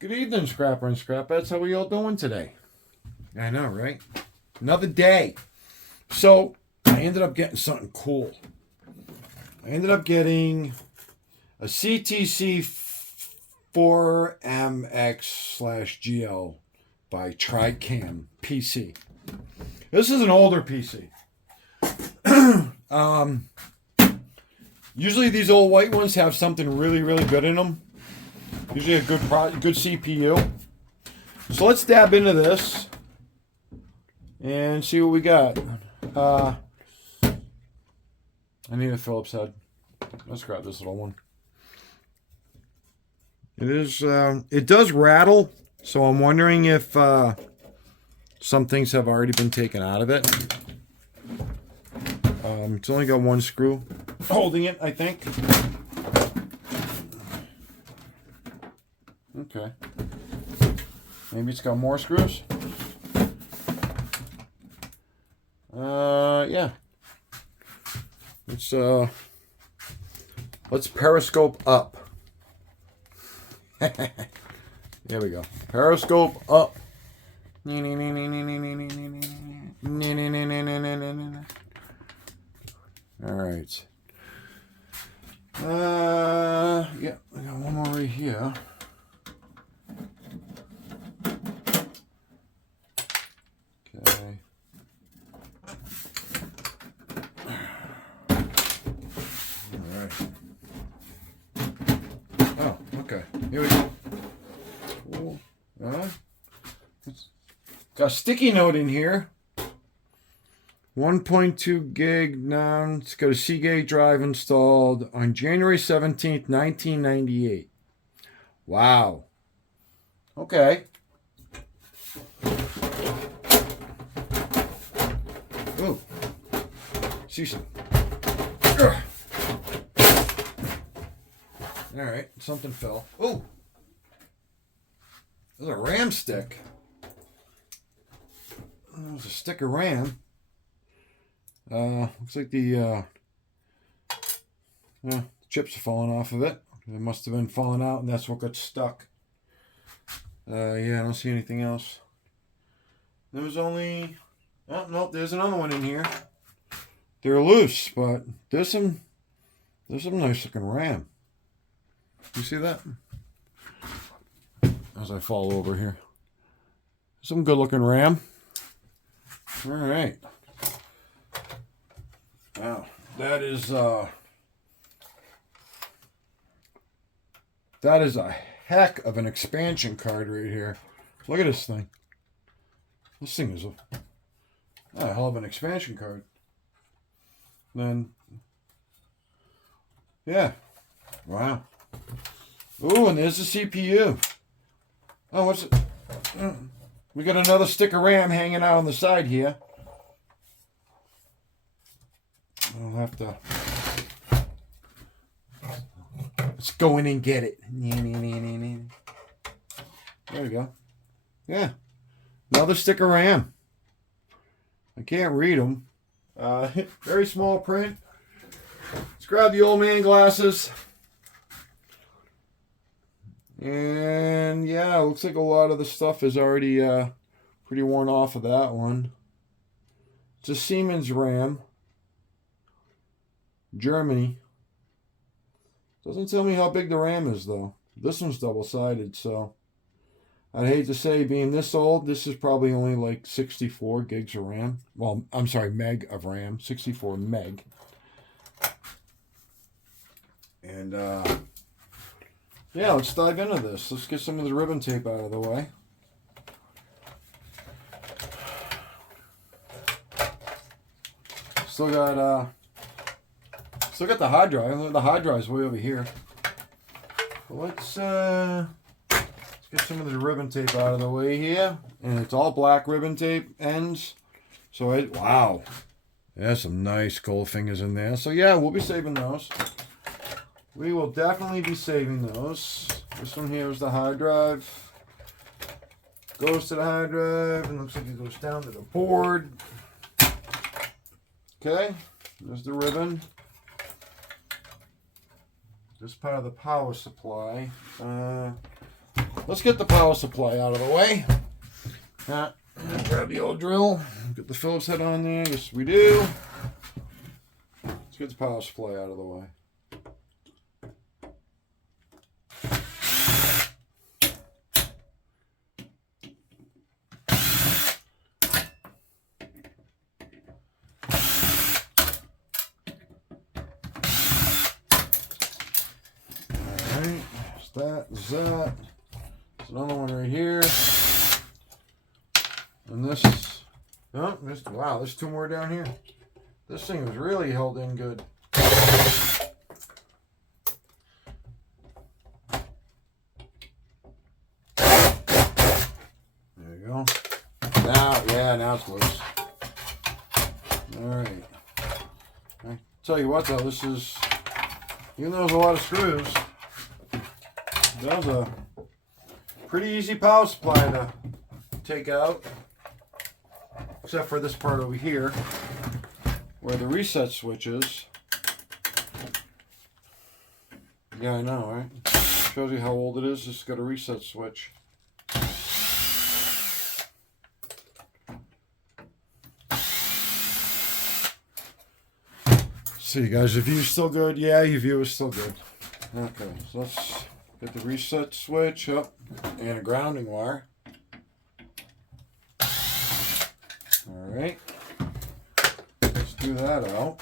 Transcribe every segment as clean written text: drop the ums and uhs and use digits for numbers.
Good evening, Scrapper and Scrapettes. How are you all doing today? I know, right? Another day. So, I ended up getting something cool. I ended up getting a CTC 4MX/GL by Tricam PC. This is an older PC. Usually these old white ones have something really, really good in them. Usually a good CPU. So let's dab into this and see what we got. I need a Phillips head. Let's grab this little one. It does rattle, so I'm wondering if some things have already been taken out of it. It's only got one screw holding it, I think. Okay. Maybe it's got more screws. Yeah. Let's periscope up. There we go. Periscope up. All right. Yeah, I got one more right here. Okay. All right. Oh, okay. Here we go. Cool. Got a sticky note in here. 1.2 gig now. It's got a Seagate drive installed on January 17th, 1998. Wow. Okay. Ooh. See some. Ugh. All right. Something fell. Ooh. There's a RAM stick. There's a stick of RAM. Looks like the chips are falling off of it. It must have been falling out, and that's what got stuck. Yeah, I don't see anything else. There was only... Oh, no, there's another one in here. They're loose, but there's some nice looking RAM. You see that? As I fall over here. Some good looking RAM. All right. Wow, that is a heck of an expansion card right here. Look at this thing. This thing is a hell of an expansion card. Then, yeah, wow. Ooh, and there's the CPU. Oh, what's it? We got another stick of RAM hanging out on the side here. I'll have to. Let's go in and get it. There we go. Yeah. Another stick of RAM. I can't read them. Very small print. Let's grab the old man glasses. And yeah, it looks like a lot of the stuff is already pretty worn off of that one. It's a Siemens RAM. Germany. Doesn't tell me how big the RAM is, though. This one's double-sided, so I'd hate to say, being this old, this is probably only like 64 gigs of RAM. Well, I'm sorry, meg of RAM. 64 meg. And, yeah, let's dive into this. Let's get some of the ribbon tape out of the way. Still got the hard drive. The hard drive's way over here. Let's get some of the ribbon tape out of the way here. And it's all black ribbon tape ends. So, wow. There's some nice gold fingers in there. So, yeah, we'll be saving those. We will definitely be saving those. This one here is the hard drive. Goes to the hard drive and looks like it goes down to the board. Okay, there's the ribbon. This part of the power supply. let's get the power supply out of the way. Grab the old drill. Get the Phillips head on there. Yes, we do. Let's get the power supply out of the way. Alright, there's that. There's another one right here. And this, oh, wow, there's two more down here. This thing was really held in good. There you go. Now, yeah, now it's loose. Alright. I tell you what though, this is, even though there's a lot of screws, that was a pretty easy power supply to take out. Except for this part over here, where the reset switch is. Yeah, I know, right? Shows you how old it is. It's got a reset switch. See, guys, your view's still good? Yeah, your view is still good. Okay, so let's get the reset switch up and a grounding wire. Alright, let's do that out.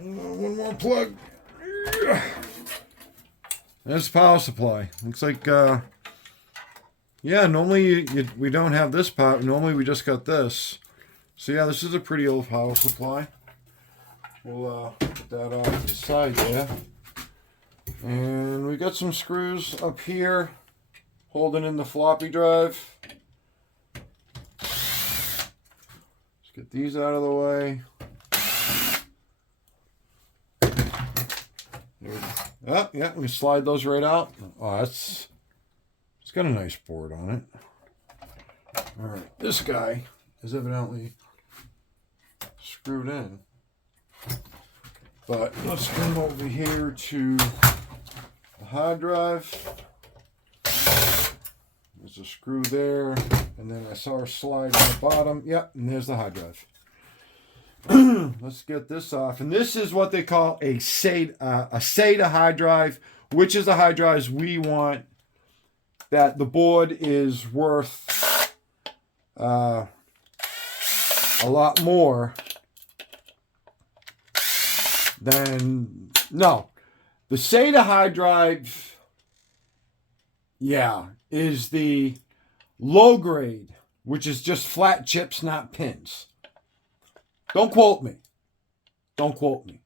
One more plug. There's the power supply. Looks like, yeah, normally we don't have this power. Normally we just got this. So yeah, this is a pretty old power supply. We'll put that off to the side there. And we got some screws up here holding in the floppy drive. Get these out of the way. Oh, yeah, we can slide those right out. Oh, it's got a nice board on it. All right, this guy is evidently screwed in. But let's come over here to the hard drive. There's a screw there, and then I saw a slide on the bottom. Yep, and there's the hard drive. Let's get this off. And this is what they call a SATA hard drive, which is the hard drives we want that the board is worth a lot more than... No, the SATA hard drive, yeah, is the low grade, which is just flat chips, not pins. Don't quote me. Don't quote me.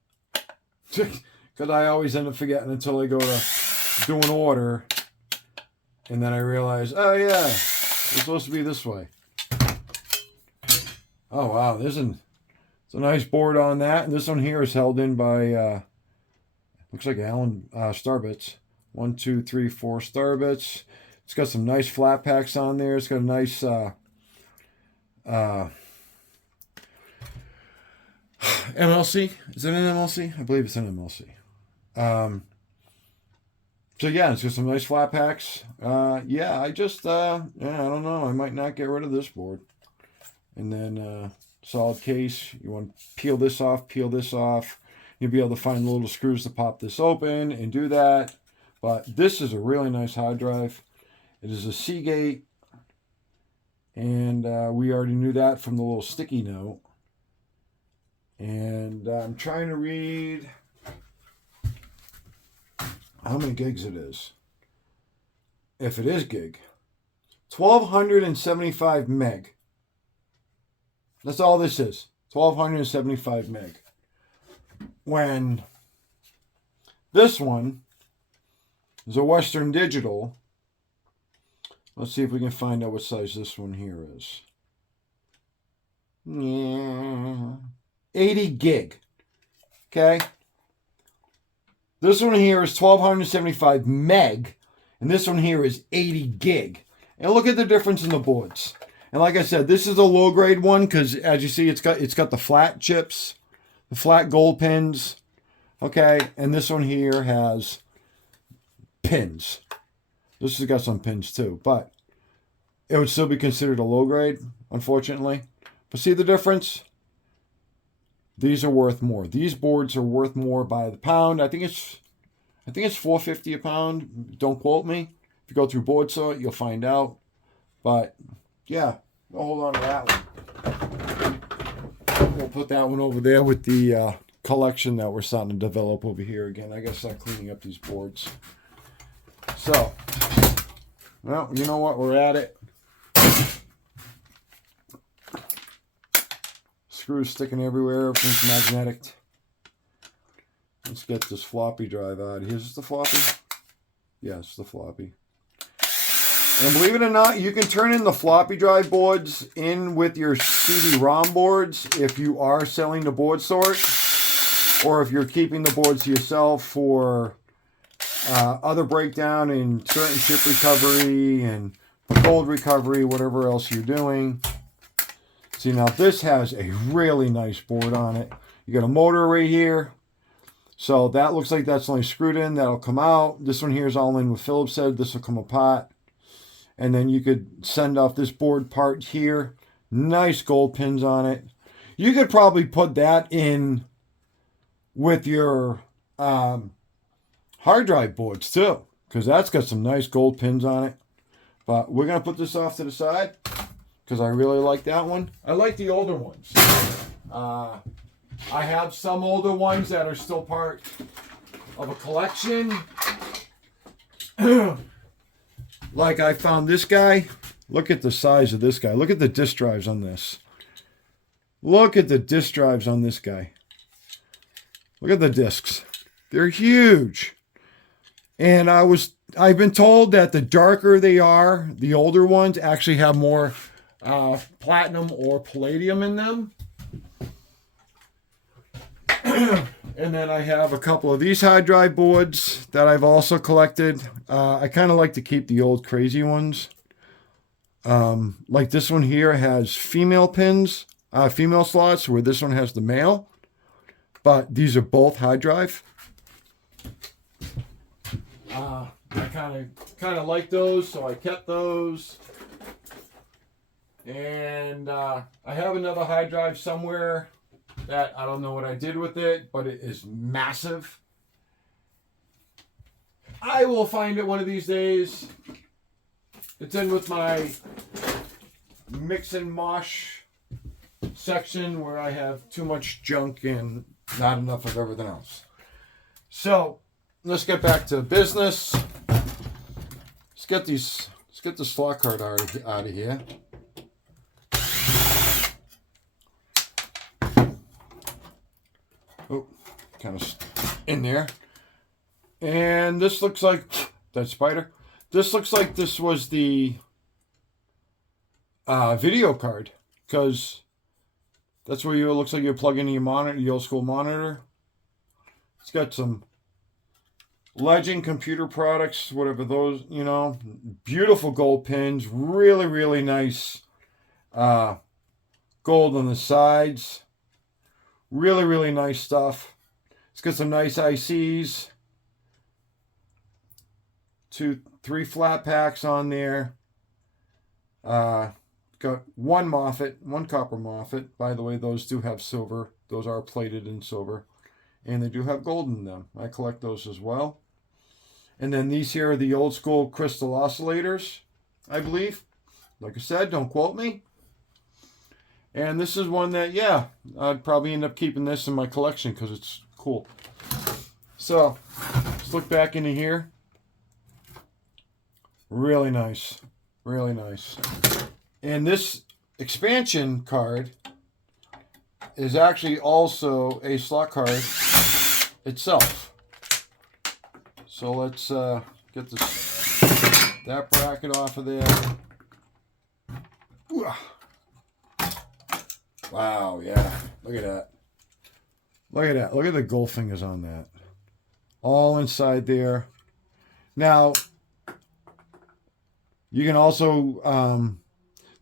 Because I always end up forgetting until I go to do an order. And then I realize, oh yeah, it's supposed to be this way. Oh wow, it's a nice board on that. And this one here is held in by, looks like Allen Starbits. 1, 2, 3, 4 Starbits. It's got some nice flat packs on there. It's got a nice MLC. Is it an MLC? I believe it's an MLC. So yeah, it's got some nice flat packs. Yeah, I just yeah, I don't know. I might not get rid of this board. And then solid case. You want to peel this off, peel this off. You'll be able to find the little screws to pop this open and do that. But this is a really nice hard drive. It is a Seagate, and we already knew that from the little sticky note. And I'm trying to read how many gigs it is. If it is gig, 1,275 meg. That's all this is. 1,275 meg. When this one is a Western Digital. Let's see if we can find out what size this one here is. Yeah. 80 gig. Okay. This one here is 1,275 meg. And this one here is 80 gig. And look at the difference in the boards. And like I said, this is a low grade one because as you see, it's got the flat chips, the flat gold pins. Okay. And this one here has pins. This has got some pins too, but it would still be considered a low grade, unfortunately. But see the difference? These are worth more. These boards are worth more by the pound. I think it's $4.50 a pound. Don't quote me. If you go through Board Sort, you'll find out. But yeah, we'll hold on to that one. We'll put that one over there with the collection that we're starting to develop over here again. I gotta start cleaning up these boards. So, well, you know what? We're at it. Screws sticking everywhere. Everything's magnetic. Let's get this floppy drive out. Here's the floppy. Yeah, it's the floppy. And believe it or not, you can turn in the floppy drive boards in with your CD-ROM boards if you are selling the Board Sort, or if you're keeping the boards to yourself for other breakdown and certain chip recovery and gold recovery, whatever else you're doing. See, now this has a really nice board on it. You got a motor right here. So that looks like that's only screwed in. That'll come out. This one here is all in with Phillips head. This will come apart. And then you could send off this board part here. Nice gold pins on it. You could probably put that in with your hard drive boards too, because that's got some nice gold pins on it. But we're going to put this off to the side because I really like that one. I like the older ones. I have some older ones that are still part of a collection. Like I found this guy. Look at the size of this guy. Look at the disk drives on this. Look at the disk drives on this guy. Look at the discs. They're huge. And I've been told that the darker they are, the older ones actually have more platinum or palladium in them. And then I have a couple of these hard drive boards that I've also collected. I kind of like to keep the old crazy ones. Like this one here has female pins, female slots, where this one has the male. But these are both hard drive. I kind of like those, so I kept those. And I have another hard drive somewhere that I don't know what I did with it, but it is massive. I will find it one of these days. It's in with my mix and mosh section where I have too much junk and not enough of everything else. So let's get back to business. Let's get the slot card out of here. Oh, kind of in there. And this looks like that spider. This looks like this was the video card, because that's where it looks like you plug into your monitor, the old school monitor. It's got some Legend computer products, whatever those, you know, beautiful gold pins, really, really nice gold on the sides. Really, really nice stuff. It's got some nice ICs. 2, 3 flat packs on there. Got one Moffett, one copper Moffett. By the way, those do have silver. Those are plated in silver. And they do have gold in them. I collect those as well. And then these here are the old school crystal oscillators, I believe. Like I said, don't quote me. And this is one that, yeah, I'd probably end up keeping this in my collection because it's cool. So, let's look back into here. Really nice. Really nice. And this expansion card is actually also a slot card itself. So let's get that bracket off of there. Wow, yeah. Look at that. Look at that. Look at the gold fingers on that. All inside there. Now, you can also,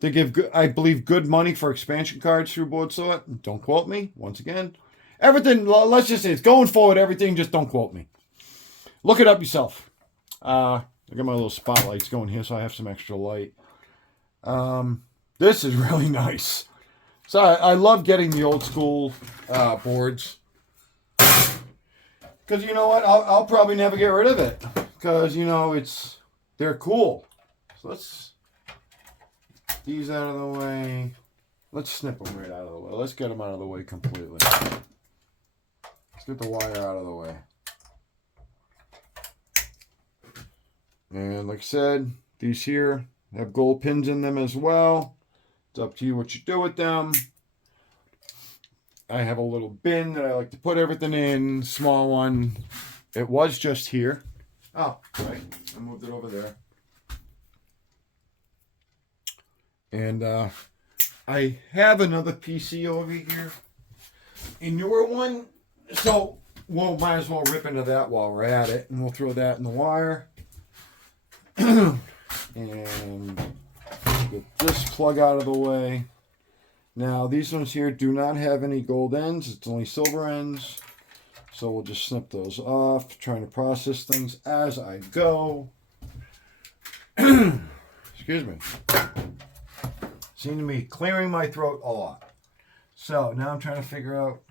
they give, I believe, good money for expansion cards through Board Sort. Don't quote me, once again. Everything, let's just say, it's going forward, everything, just don't quote me. Look it up yourself. I got my little spotlights going here, so I have some extra light. This is really nice. So I love getting the old school boards. Because you know what? I'll probably never get rid of it. Because, you know, they're cool. So let's get these out of the way. Let's snip them right out of the way. Let's get them out of the way completely. Let's get the wire out of the way. And like I said, these here have gold pins in them as well. It's up to you what you do with them. I have a little bin that I like to put everything in. Small one. It was just here. Oh, right. I moved it over there. And I have another PC over here. A newer one. So we'll might as well rip into that while we're at it. And we'll throw that in the wire. And get this plug out of the way. Now these ones here do not have any gold ends. It's only silver ends. So we'll just snip those off. Trying to process things as I go. Excuse me. Seem to be clearing my throat a lot. So now I'm trying to figure out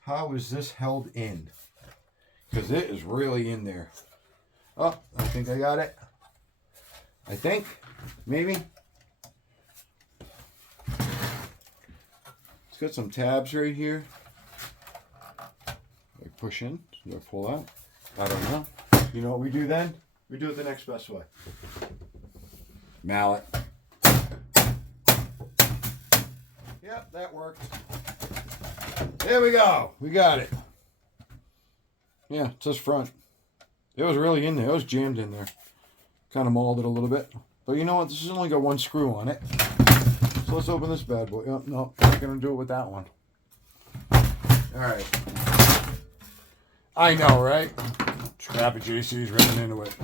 how is this held in. Because it is really in there. Oh, I think I got it. I think. Maybe. It's got some tabs right here. I push in. Do I pull out? I don't know. You know what we do then? We do it the next best way. Mallet. Yep, that worked. There we go. We got it. Yeah, it says front. It was really in there. It was jammed in there. Kind of mauled it a little bit. But you know what? This has only got one screw on it. So let's open this bad boy. Oh, no, I'm not going to do it with that one. Alright. I know, right? Scrappy JC's ripping into it.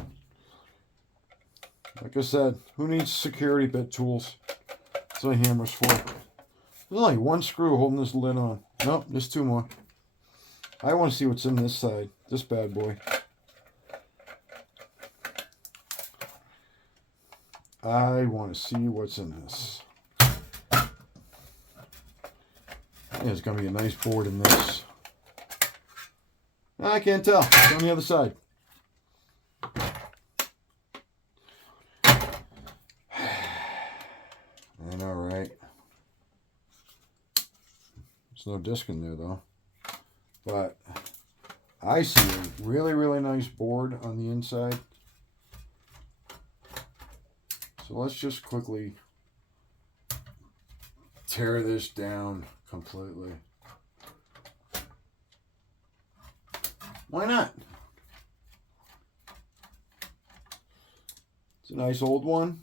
Like I said, who needs security bit tools? That's what a hammer's for. There's only one screw holding this lid on. Nope, there's two more. I want to see what's in this side. This bad boy. I want to see what's in this. Yeah, there's going to be a nice board in this. I can't tell. It's on the other side. I know, right? There's no disc in there, though. But I see a really, really nice board on the inside. So let's just quickly tear this down completely. Why not? It's a nice old one.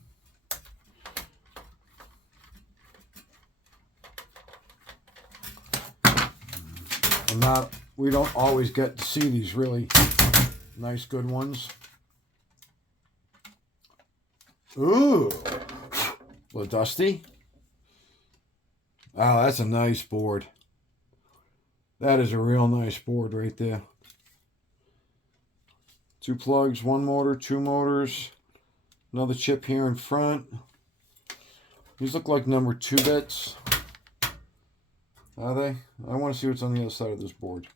And we don't always get to see these really nice, good ones. Ooh, a little dusty. Oh, that's a nice board. That is a real nice board right there. 2 plugs, 1 motor, 2 motors, another chip here in front. These look like number 2 bits. Are they? I want to see what's on the other side of this board.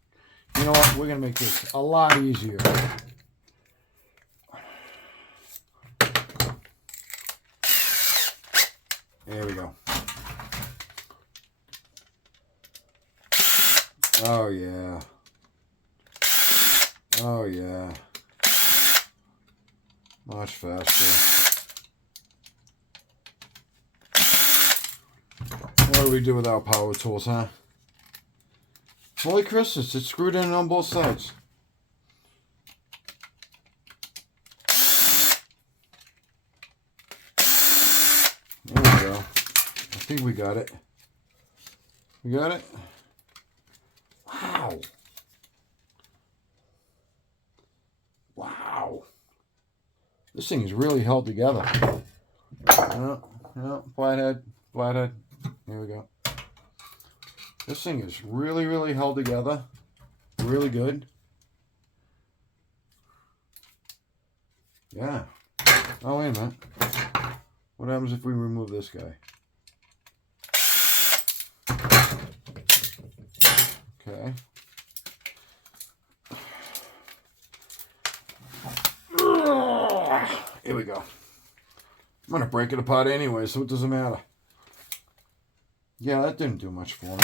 You know what? We're going to make this a lot easier. There we go. Oh, yeah. Oh, yeah. Much faster. What do we do with our power tools, huh? Holy Christmas, it's screwed in on both sides. There we go. I think we got it. We got it? Wow. Wow. This thing is really held together. Flathead. Here we go. This thing is really, really held together. Really good. Yeah. Oh, wait a minute. What happens if we remove this guy? Okay. Here we go. I'm going to break it apart anyway, so it doesn't matter. Yeah, that didn't do much for me.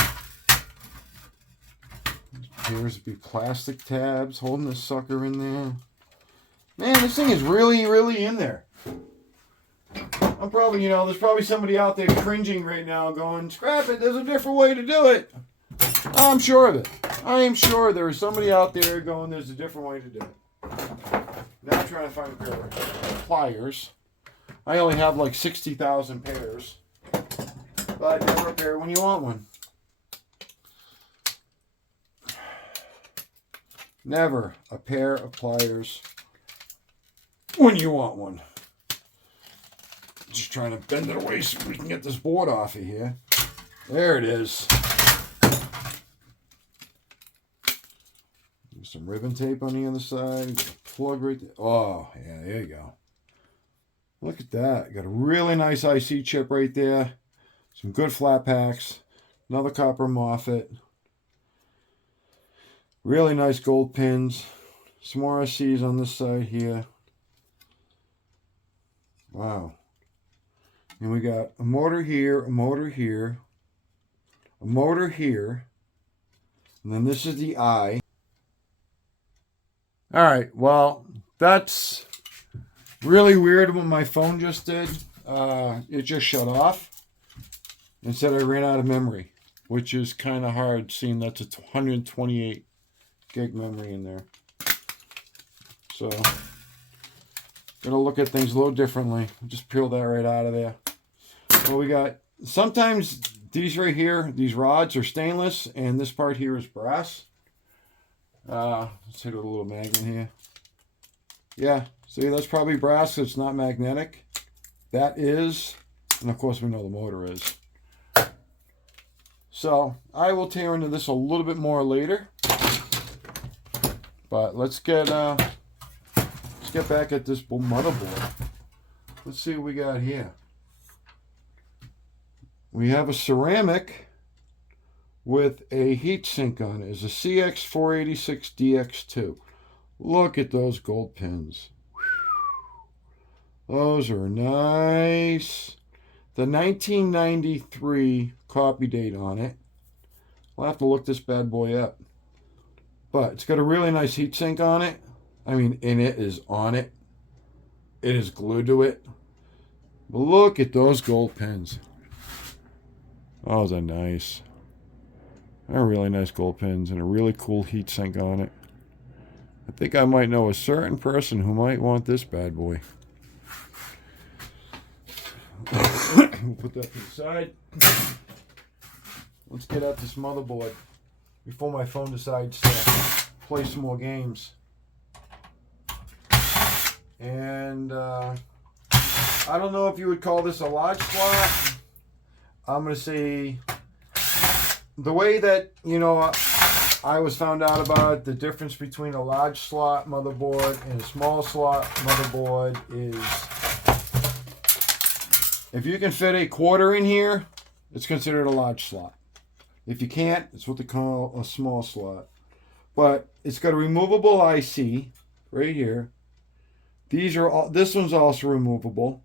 Appears to be plastic tabs holding this sucker in there. Man, this thing is really, really in there. I'm probably, there's probably somebody out there cringing right now going, scrap it, there's a different way to do it. I'm sure of it. I am sure there is somebody out there going, there's a different way to do it. Now I'm trying to find a pair of pliers. I only have like 60,000 pairs. But never a pair when you want one. Never a pair of pliers when you want one. Just trying to bend it away so we can get this board off of here. There it is. There's some ribbon tape on the other side. Plug right there. Oh, yeah, there you go. Look at that. Got a really nice IC chip right there. Some good flat packs. Another copper Moffett. Really nice gold pins. Some more ICs on this side here. Wow. And we got a motor here, a motor here, a motor here. And then this is the eye. All right, well, that's really weird what my phone just did. It just shut off and said I ran out of memory, which is kind of hard seeing that's a 128 gig memory in there. So, gonna look at things a little differently. Just peel that right out of there. Well, we got, sometimes these right here, these rods are stainless, and this part here is brass. Let's hit it with a little magnet here. Yeah, see, that's probably brass, so it's not magnetic. That is, and of course we know the motor is. So, I will tear into this a little bit more later. But let's get back at this motherboard. Let's see what we got here. We have a ceramic with a heat sink on it. It's a CX486DX2. Look at those gold pins. Those are nice. The 1993 copy date on it. I'll have to look this bad boy up. But it's got a really nice heat sink on it. I mean, and it is on it. It is glued to it. But look at those gold pins. Oh, they're nice. They're really nice gold pins and a really cool heat sink on it. I think I might know a certain person who might want this bad boy. We'll put that to the side. Let's get out this motherboard before my phone decides to play some more games. And I don't know if you would call this a large slot. I'm going to say the way that, I was found out about it, the difference between a large slot motherboard and a small slot motherboard is if you can fit a quarter in here, it's considered a large slot. If you can't, it's what they call a small slot. But it's got a removable IC right here. This one's also removable.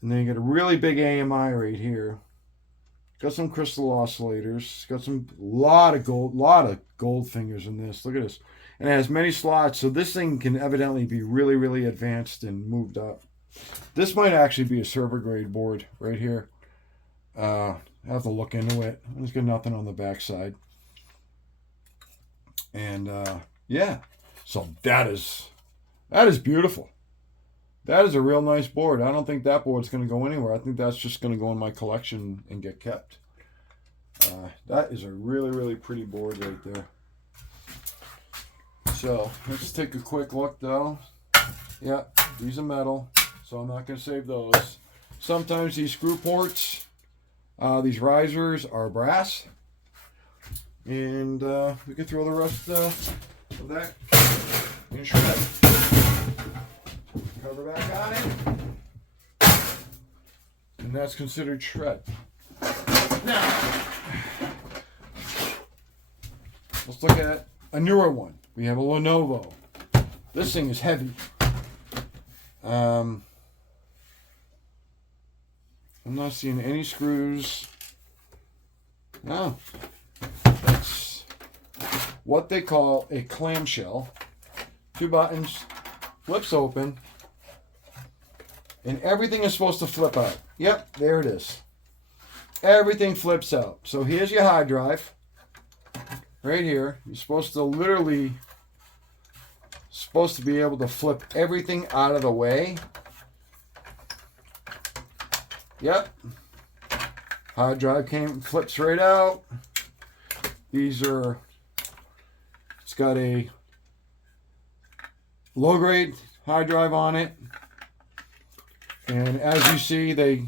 And then you got a really big AMI right here. Got some crystal oscillators. Got some lot of gold fingers in this. Look at this. And it has many slots, so this thing can evidently be really, really advanced and moved up. This might actually be a server grade board right here. I have to look into it. There's got nothing on the back side. And yeah, so that is beautiful. That is a real nice board. I don't think that board's going to go anywhere. I think that's just going to go in my collection and get kept. That is a really, really pretty board right there. So let's take a quick look though. Yeah, these are metal, so I'm not going to save those. Sometimes these screw ports, these risers are brass. And we can throw the rest So that in shred. Cover back on it. And that's considered shred. Now, let's look at a newer one. We have a Lenovo. This thing is heavy. I'm not seeing any screws. No. That's what they call a clamshell. 2 buttons, flips open, and everything is supposed to flip out. Yep, there it is. Everything flips out. So here's your hard drive. Right here. You're supposed to be able to flip everything out of the way. Yep. Hard drive flips right out. It's got a low grade hard drive on it. And as you see, they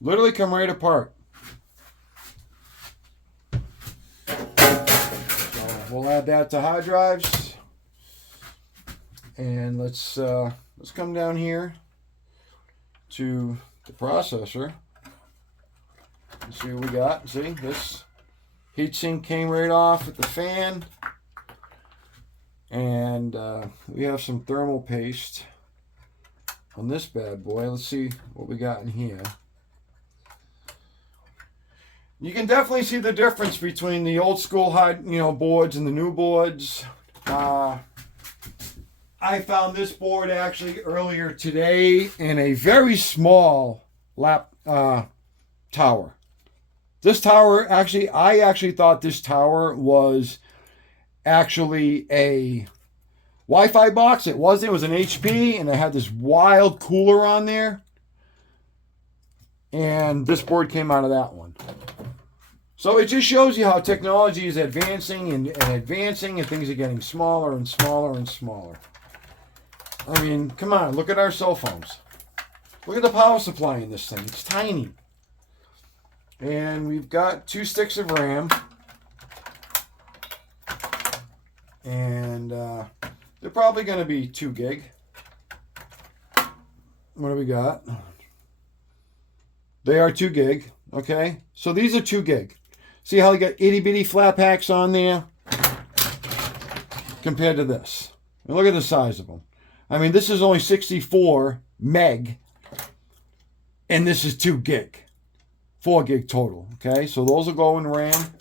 literally come right apart. So we'll add that to hard drives. And let's come down here to the processor and see what we got. See, this heatsink came right off with the fan. And we have some thermal paste on this bad boy. Let's see what we got in here. You can definitely see the difference between the old school boards and the new boards. I found this board actually earlier today in a very small tower. This tower, I actually thought this tower was actually a Wi-Fi box. It wasn't. It was an HP, and it had this wild cooler on there. And this board came out of that one. So it just shows you how technology is advancing and advancing, and things are getting smaller and smaller and smaller. I mean, come on, look at our cell phones. Look at the power supply in this thing. It's tiny. And we've got 2 sticks of RAM. And they're probably going to be 2 gig. What do we got? They are 2 gig. Okay. So these are 2 gig. See how they got itty bitty flat packs on there? Compared to this. And look at the size of them. I mean, this is only 64 meg. And this is 2 gig. 4 gig total. Okay. So those will go in RAM.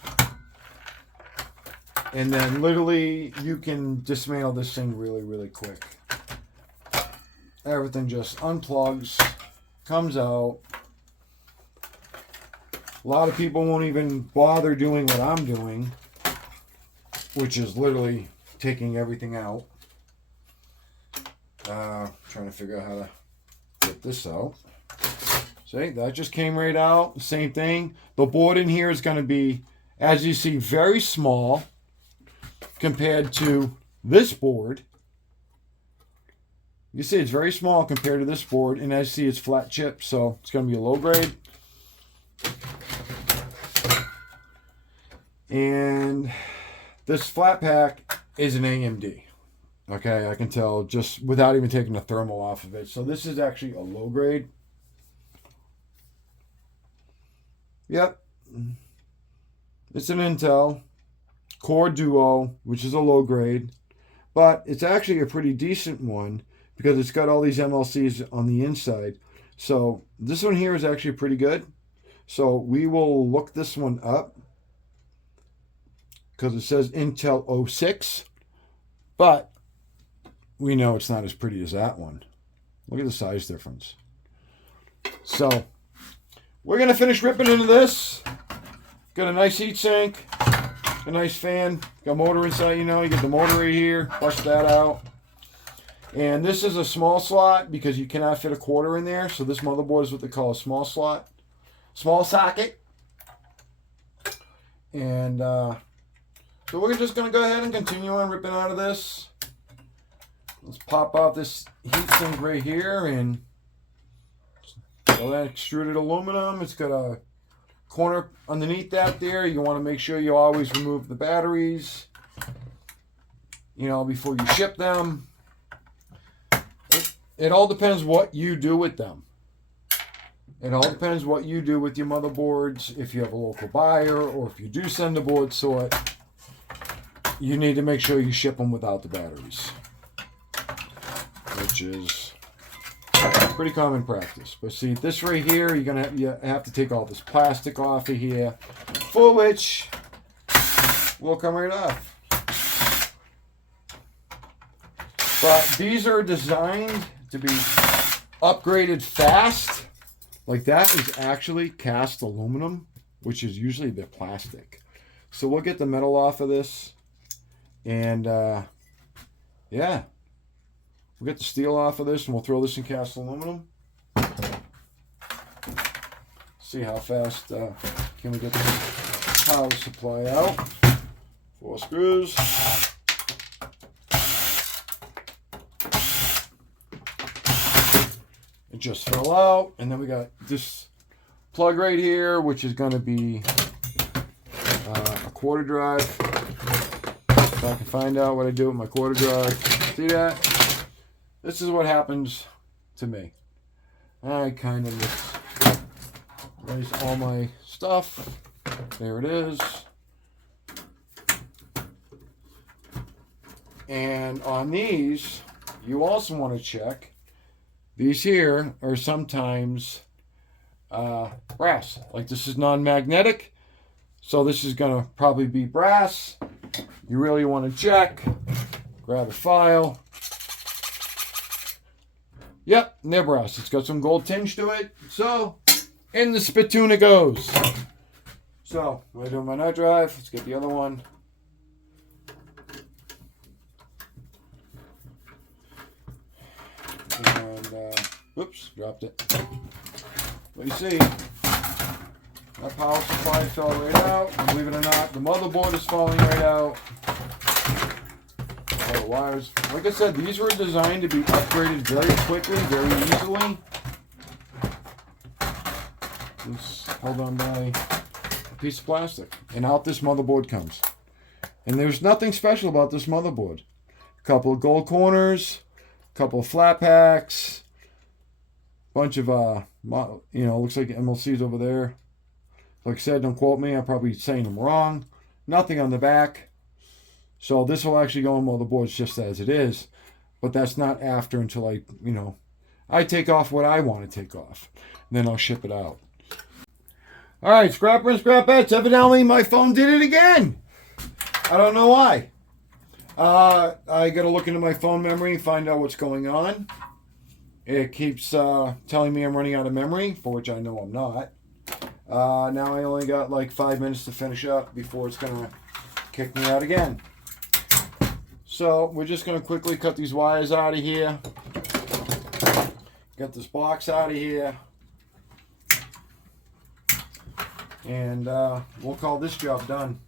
And then literally you can dismantle this thing really, really quick. Everything just unplugs, comes out. A lot of people won't even bother doing what I'm doing, which is literally taking everything out. Trying to figure out how to get this out. See, that just came right out. Same thing. The board in here is going to be, as you see, very small compared to this board. You see it's very small compared to this board, and as you see it's flat chip, so it's going to be a low grade. And this flat pack is an AMD. Okay, I can tell just without even taking the thermal off of it. So this is actually a low grade. Yep. It's an Intel Core Duo, which is a low grade. But it's actually a pretty decent one because it's got all these MLCs on the inside. So this one here is actually pretty good. So we will look this one up because it says Intel 06. But we know it's not as pretty as that one. Look at the size difference. So we're going to finish ripping into this. Got a nice heat sink, a nice fan, got a motor inside, you get the motor right here, bust that out. And this is a small slot because you cannot fit a quarter in there. So this motherboard is what they call a small slot, small socket. And so we're just going to go ahead and continue on ripping out of this. Let's pop out this heat sink right here, and so that extruded aluminum. It's got a corner underneath that there. You want to make sure you always remove the batteries. you know, before you ship them. It all depends what you do with them. It all depends what you do with your motherboards. If you have a local buyer or if you do send a board sort, you need to make sure you ship them without the batteries, which is pretty common practice. But see, this right here, you have to take all this plastic off of here, for which will come right off. But these are designed to be upgraded fast. Like that is actually cast aluminum, which is usually the plastic. So we'll get the metal off of this, and yeah, we'll get the steel off of this, and we'll throw this in cast aluminum. See how fast can we get the power supply out. 4 screws. It just fell out, and then we got this plug right here, which is going to be a quarter drive. If I can find out what I do with my quarter drive. See that? This is what happens to me. I kind of just raise all my stuff. There it is. And on these, you also want to check. These here are sometimes brass. Like this is non-magnetic, so this is going to probably be brass. You really want to check. Grab a file. Yep, they're brass. It's got some gold tinge to it. So, in the spittoon it goes. So, we're doing my nut drive. Let's get the other one. And, oops, dropped it. But you see, that power supply fell right out. And believe it or not, the motherboard is falling right out. All the wires. Like I said, these were designed to be upgraded very quickly, very easily. It's held on by a piece of plastic. And out this motherboard comes. And there's nothing special about this motherboard. A couple of gold corners. Couple of flat packs, bunch of looks like MLCs over there. Like I said, don't quote me, I'm probably saying them wrong. Nothing on the back. So this will actually go on motherboards just as it is, but that's not after until I take off what I want to take off. And then I'll ship it out. All right, Scrapper and Scrapettes, evidently my phone did it again. I don't know why. I got to look into my phone memory and find out what's going on. It keeps telling me I'm running out of memory, for which I know I'm not. Now I only got like 5 minutes to finish up before it's going to kick me out again. So we're just going to quickly cut these wires out of here. Get this box out of here. And we'll call this job done.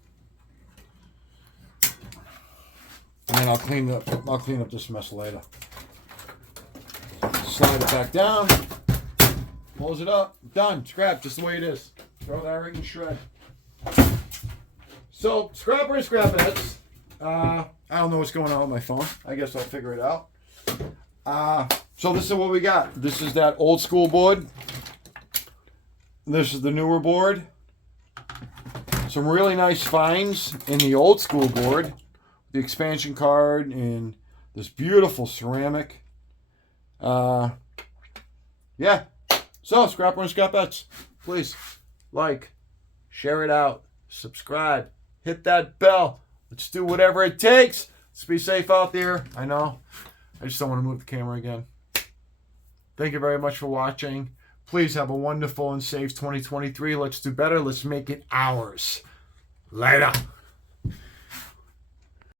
And then I'll clean up this mess later. Slide it back down. Close it up. Done. Scrap just the way it is. Throw that right in shred. So, Scrapper and Scrapettes. I don't know what's going on with my phone. I guess I'll figure it out. So this is what we got. This is that old school board. This is the newer board. Some really nice finds in the old school board. The expansion card and this beautiful ceramic. Yeah. So, Scrapper and Scrapettes, please like, share it out, subscribe, hit that bell. Let's do whatever it takes. Let's be safe out there. I know. I just don't want to move the camera again. Thank you very much for watching. Please have a wonderful and safe 2023. Let's do better. Let's make it ours. Later.